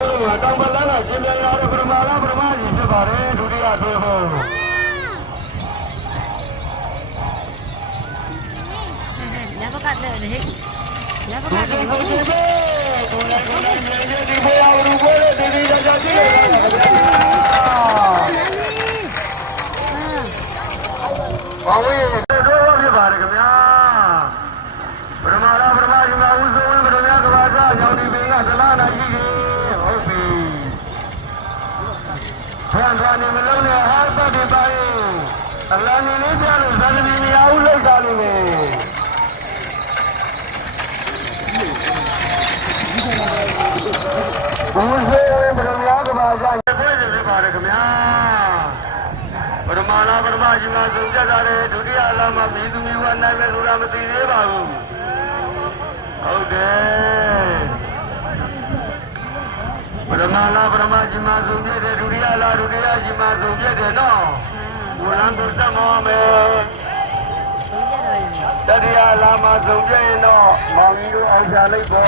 တောင်ပလန်းကရှင်ပြန်လာတဲ့ပရမလာပရမကြီးဖြစ်ပါတယ်ဒုတိယသွေးဖို့ Never got there, hey. Never ဒီ got ဒီ there. ကိုဒီပဲကိုလည်းကိုလည်းမြေကြီးဒီဖေးအောင်လူကိုလည်းဒီဒီကြကြကြည့်လိုက်တာဗျာ Nani. Ah. ဘာဝေးတို့ဖြစ်ပါတယ်ခင်ဗျာပရမလာပရမကြီးမှာဥစုဝင်းပရမကဘာသာညောင်ဒီပင်ကသလားနာရှိကြီးဟုတ်ပြီဆ န်သွားနေမလုံးနဲ့ဟာသတ်တယ်ပါရင်အလံနေလေးပြလို့ဇာတိမရဘူးလောက်တာလို့လေဘုရားရှင်ပရမကဘာသာပြည့်စုံပါတယ်ခင်ဗျာပရမလာပရမရှင်ကဆုံးဖြတ်ထားတဲ့ဒုတိယလာမှာမင်းသူမျိုးကနိုင်မယ်ဆိုတာမသိသေးပါဘူးဟုတ်တယ် ပရမလာပရမရှင်ကဆုံးဖြတ်တဲ့ဒုတိယလာဒုတိယရှင်ကဆုံးဖြတ်တယ်နော်ဘုရားသူစမောမယ်တတိယလာမှာဆုံးဖြတ်ရင်တော့မောင်ကြီးတို့အောင်ချလိုက်ပေါ့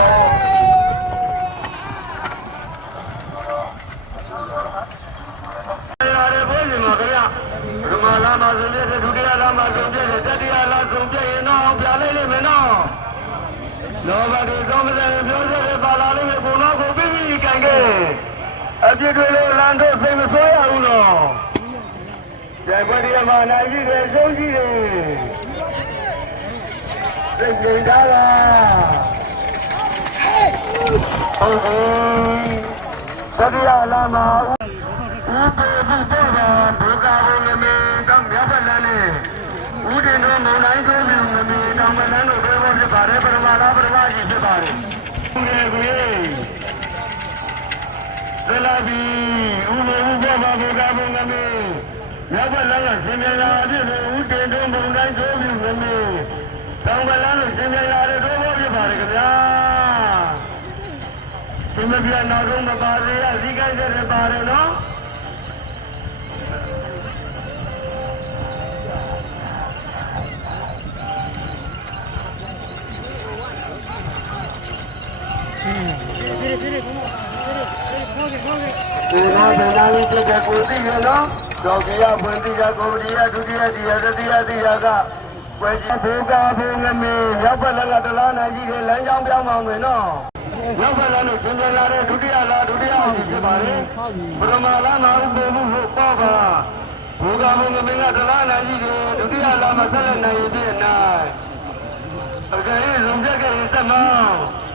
လာတယ်ဘုရားမှာခင်ဗျပရမလာမှာဆုံးဖြတ်တဲ့ဒုတိယလာမှာဆုံးဖြတ်တဲ့တတိယလာဆုံးဖြတ်ရင်တော့အောင်ပြလိုက်လိမ့်မယ်နော်လောဘတွေ ကောင်းတဲ့ပြောစတဲ့ပါလာလေးကိုဘုံတော်ကိုပြီးပြီးကန်ခဲ့အပြစ်တွေလည်းလမ်းတော့သိမဆိုးရဘူးနော်ဇေဘရီမှာနိုင်ကြည့်တယ်ဆုံးကြည့်တယ်သိနေကြလားဟုတ်ဟုတ်သတိရလာမှာဥပေပုပေတာဒုက္ခဘုံနမေတောင်းမြတ်ဖလန်းနဲ့ဥဒိနောမုန်တိုင်းကျိုးမြူနမေတောင်းမလန်းတို့ပြောဖို့ဖြစ်ပါတယ်ပရမလားပရမကြီးဖြစ်ပါတယ်ဘုရားကို သလာဘီဥမေဥပဘာဘုရားဘုံနမေမြတ်ဖလန်းကရှင်မြလာအဖြစ်ကိုဥဒိနောမုန်တိုင်းကျိုးမြူနမေတောင်းမလန်းတို့ရှင်မြလာတဲ့တို့ဖို့ဖြစ်ပါတယ်ခင်ဗျာဒီမပြနောက်ဆုံးမပါစေရဇီကိုင်းတဲ့ပါတယ်နော် နာဝိတ္တကိုသိရနော်ဒေါကိယဘွန်တိယကိုရိယဒုတိယတိယတတိယတိယကဝေကြီးဘူကာဘူငမေရောက်ပတ်လကတလားနိုင်ကြီးတဲ့လမ်းကြောင်းပြောင်းပါမယ်နော်ရောက်ပတ်လလို့ရှင်ပြန်လာတဲ့ဒုတိယလားဒုတိယအောင်ဖြစ်ပါလေပရမလာနာဥပေမှုဟုတ်ပါပါဘူကာဘူငမေကတလားနိုင်ကြီးတဲ့ဒုတိယလားမဆက်လက်နိုင်ရင်ပြည့်နိုင်အကယ်၍လုံပြခဲ့ရင်သက်မောင်း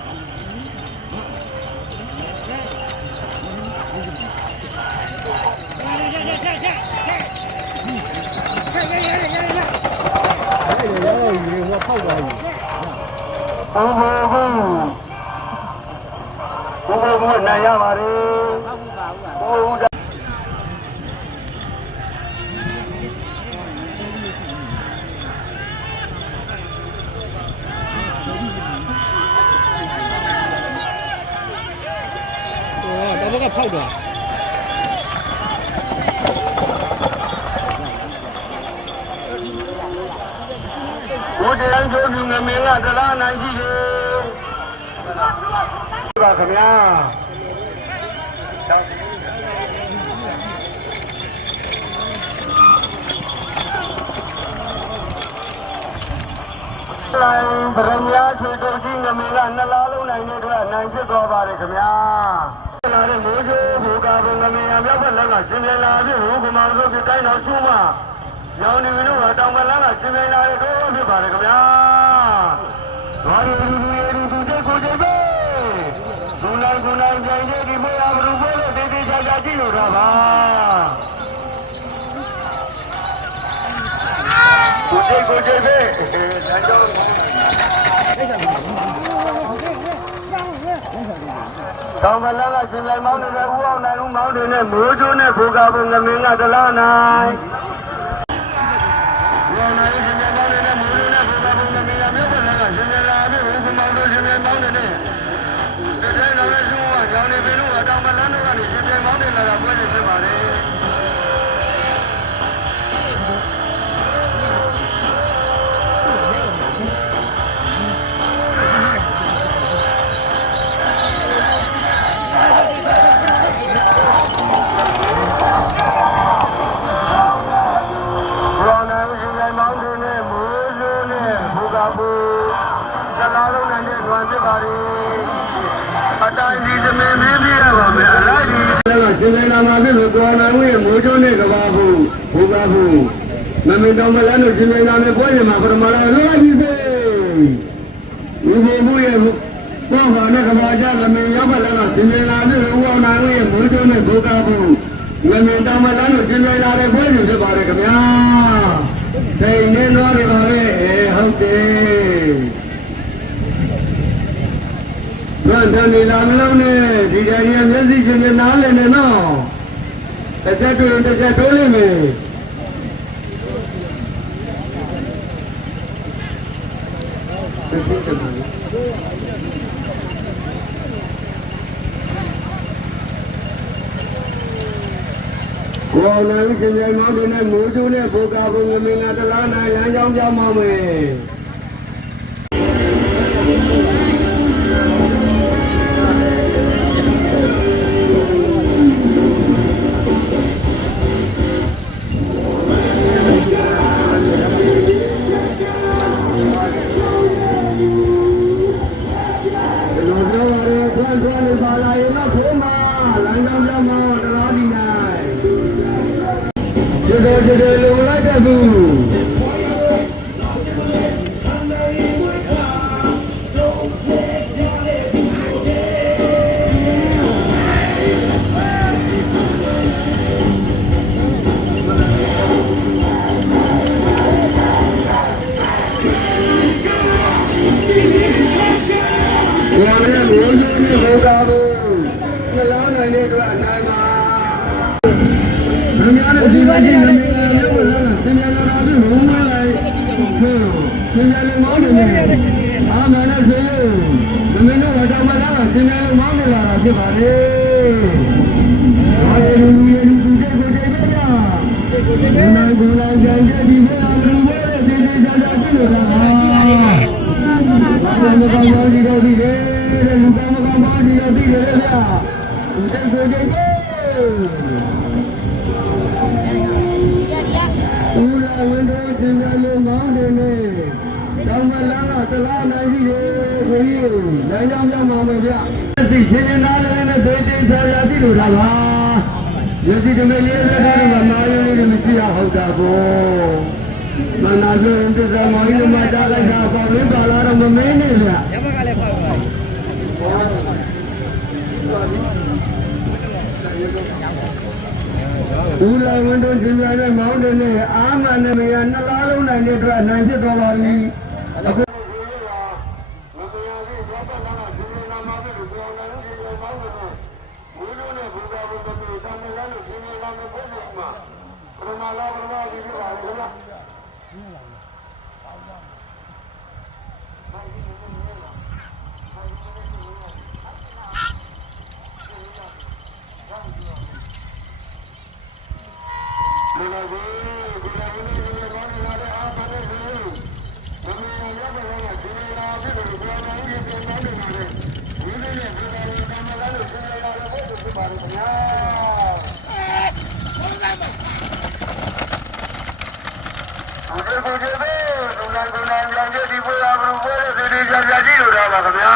ဘုဘဘုဘဘဘဘနိုင်ရပါတယ်ဘုဘဘတော့ဘက်ကဖောက်တော့ တရားကျိုးမြငမင်းကတလားနိုင်ရှိတယ်ပါခင်ဗျာလိုင်းဗရမ ्या ချွေတုတ်ကြီးငမင်းကနှစ်လားလုံးနိုင်တဲ့အတွက်နိုင်ဖြစ်သွားပါတယ်ခင်ဗျာလာတဲ့မိုးချိုးဘူကာဘုံငမင်းရမြောက်ဘက်လက်ကရှင်ပြန်လာပြီဘုကမောင်တို့ဒီတိုင်းတော်ရှုမှ ရောင်နေပြီလို့တောင်ဘက်လက်ကရှင်ပြန်လာတဲ့တို့ဖြစ်ပါတယ်ခင်ဗျာဘာလို့လူလူလူလူတဲ့ကိုတဲ့ပဲဇူလိုက်ဇူလိုက်ကြိုင်တဲ့ဒီမောဘလူပဲလို့တေးသေးချာချာကြည့်လို့တော့ပါကိုတဲ့ကိုတဲ့ပဲလမ်းကြောင်းတောင်ပလကရှင်လိုက်မောင်းနေတဲ့ဦးအောင်နိုင်ဦးမောင်းနေနဲ့မိုးကျိုးနဲ့ဘူကာဘုံငမင်းကတလားနိုင် ရောင်း နဲ့ကဘာဘူးဘူကာဘူးမမင်းတော်မလန်းတို့ရှင်မင်းသားနဲ့ပွဲရမှာပထမလာလွှတ်ပြီးပြီဒီဘုံမှုရဲ့ဘောဘာနဲ့ကဘာကြမမင်းရောက်ပါလားရှင်မင်းသားနဲ့ဦးအောင်နာဝင်းရဲ့မိုးချုံးနဲ့ဘူကာဘူးမမင်းတော်မလန်းတို့ရှင်မင်းသားနဲ့ပွဲရဖြစ်ပါတယ်ခင်ဗျာစိတ်နဲ့တော့ရပါလေဟုတ်တယ်ဗန္တန်နေလာမလုံးနဲ့ဒီကြရင်မျက်စိရှင်နဲ့နားလည်နေတော့ တစ်ချက်တူတစ်ချက်တိုးလိမ့်မယ်တစ်ချက်တူကိုယ်နဲ့ရှင်ရဲ့မောင်တွေနဲ့မိုးကျိုးနဲ့ဘူကာဘုံငမင်းကတလားနာလမ်းကြောင်းပြောင်းမောင်းမယ် တို့ရယ်ဆွမ်းဆွမ်းနေပါလာရင်တော့ဖိုးမှာလမ်းကြောင်းပြောင်းမှာတရားဒီနိုင်ဒီလိုဒီလိုလုံလိုက်တဲ့ဘူး နဲ့မိုးကြီးနဲ့ဘောကာဘူးနှလားနိုင်တဲ့အတွက်အနိုင်ပါမများနဲ့ဒီပါချင်းမများနဲ့ဘယ်လိုလဲသင်များလာပြီးဘုံမလိုက်ဟင်းသင်များလုံးမောင်းနေတယ်အာမနဲ့ဆိုလို့မမင်းတို့တော့မလာသင်များလုံးမောင်းနေလာတာဖြစ်ပါလေဟာလေလူလူလူတဲ့ကိုတဲ့ကြဘုရားဘုရားကြံကြဒီဘုရားလူဝဲတဲ့ဒီဒီကြတာဖြစ် လို့လားဘာမကောင်းကောင်းဒီတော့ဒီလေလူကောင်းမကောင်းပါဒီတော့ဒီလေဗျာဒီတဲ့ကိုတဲ့ဦးလာဝင်းတို့ရှင်သာလို့မောင်းတယ်နဲ့တောင်မလာကတလားနိုင်ကြီးရေခွေးလမ်းကြောင်းကြောင်းမှာပဲဗျသိရှင်ရှင်သားလည်းနဲ့ဒေတေချာရာတိလို့ထားပါယသိတမေလေးလည်းတော့မမာယုလေးမရှိရဟုတ်တာကိုမနာဆိုရင်တစ္ဆာမောင်ကြီးမတားလိုက်တာပေါ့မင်းပါလာတော့မမင်းနဲ့ဗျရမကလည်းဖောက်သွားဦးလာဝင်းတို့ရှင်သာလည်းမောင်းတယ် နဲ့အာမနဲ့မရနှလားလုံးနိုင်တဲ့အတွက်အနိုင်ဖြစ်သွားပါပြီအခုမတရားလေးတော့ပတ်လာတာဒီလိုလာမှာပဲလို့ပြောနေလို့ဒီလိုမောင်းတယ်ဘုရားနဲ့ဘုရားဘုရားတို့တာမလာလို့ဒီလိုလာမယ်ဘုရားမှာပရမလာပရမဒီလိုပါဘုရားဒီလိုဒီဒီလိုဒီလိုကောင်းနေတာအာမနဲ့ဒီလိုမမရရပါလားဒီလိုလာပြီလို့ပြောနေရင်ပြန်နေတယ်ဒီလိုနဲ့ဘုရားနဲ့တာမလာလို့ဒီလိုလာလို့ဘုရားပြပါတယ်ခင်ဗျာဘုရားကိုကြည့်ပဲဒုက္ခဒုက္ခပြန် ကြည့်ဒီဘုရားဘုရားဒီဒီကြကြကြည့်လို့ရပါခင်ဗျာ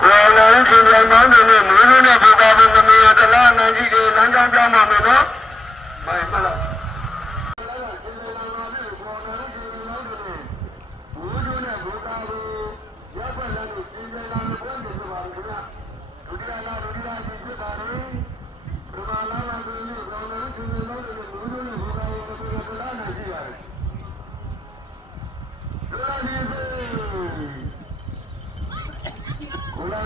ကိုယ်လည်းရှင်ပြန်ကောင်းတယ်နဲ့မင်းတို့နဲ့ပူပါဖို့သမီးရတလားနိုင်ကြီးတွေလမ်းကြောင်းပြောင်းပါမယ်နော်။မိုင်မလား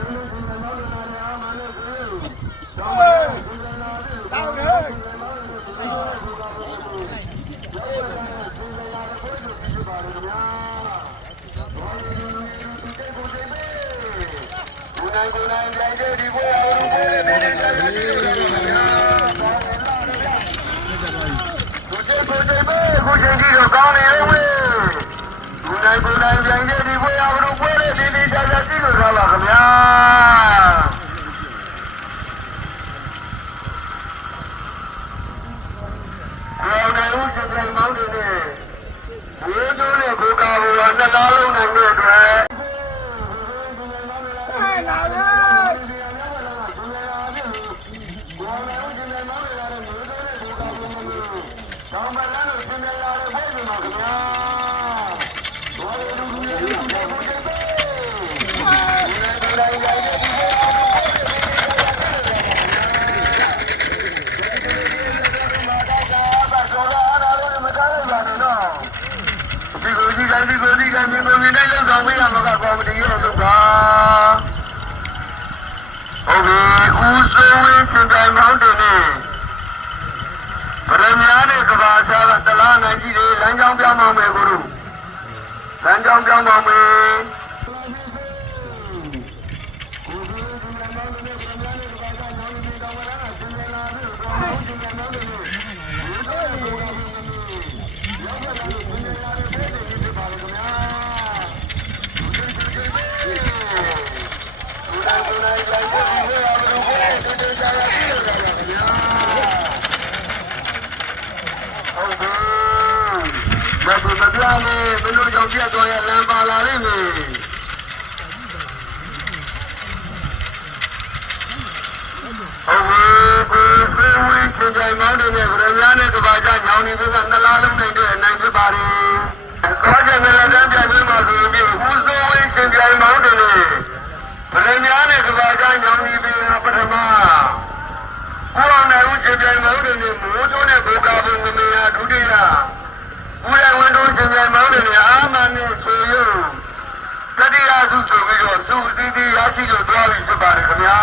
ကိုယ်လည်းရှင်ပြန်ကောင်းတယ်နဲ့အာမနဲ့ဆိုတော့တောင်းတယ်တောင်းတယ် ကိုနိုင်ကိုနိုင်ကြိုင်တဲ့ဒီဘွယ်အောင်ဘွယ်နဲ့နေကြတယ်ဒီလိုမျိုးပါကိုကျကိုကျပဲကိုကျင်ကြီးတော့ကောင်းနေလေဝေးကိုနိုင်ကိုနိုင်ကြိုင်တဲ့ဒီဘွယ်အောင်ဘွယ်နဲ့နေနေကြကြကြည့် လို့ရပါခင်ဗျာကိုနိုင်ဦးစပြန်မောင်းနေတယ်ဒီလိုနဲ့ကိုကာဘောကနှစ်လားလုံးနိုင်တဲ့အတွက် ဒီကိုဒီကဒီကိုဒီကမြေမြေနဲ့လောက်ဆောင်ပေးရမှာကကော်မတီရဲ့လုပ်ပါဟုတ်ပြီဦးစိုးဝင်းစင်တိုင်မောင်းတင်နေဗရမများနဲ့ကဘာစားကတလားနိုင်ရှိတယ်လမ်းကြောင်းပြောင်းမောင်းမယ်ကိုတို့ လမ်းကြောင်းပြောင်းမောင်းမယ်ဟုတ်ပြီ။ဒါဆိုတရားလေး ဘယ်လိုကြောင့်ပြတ်သွားရလမ်းပါလာလိမ့်မယ်။ဟုတ်ပြီ။ကိုယ်ဆွေးဝေးချင်ကြမောင်းတဲ့ဗရမများနဲ့ကဘာကြညောင်းနေပြီးကနှလားလုံးနိုင်တဲ့အနိုင်ဖြစ်ပါလေ။ကောကြနဲ့လည်းတန်းပြပြီး သူအသီးသီးရရှိလို့သွားပြီဖြစ်ပါတယ်ခင်ဗျာ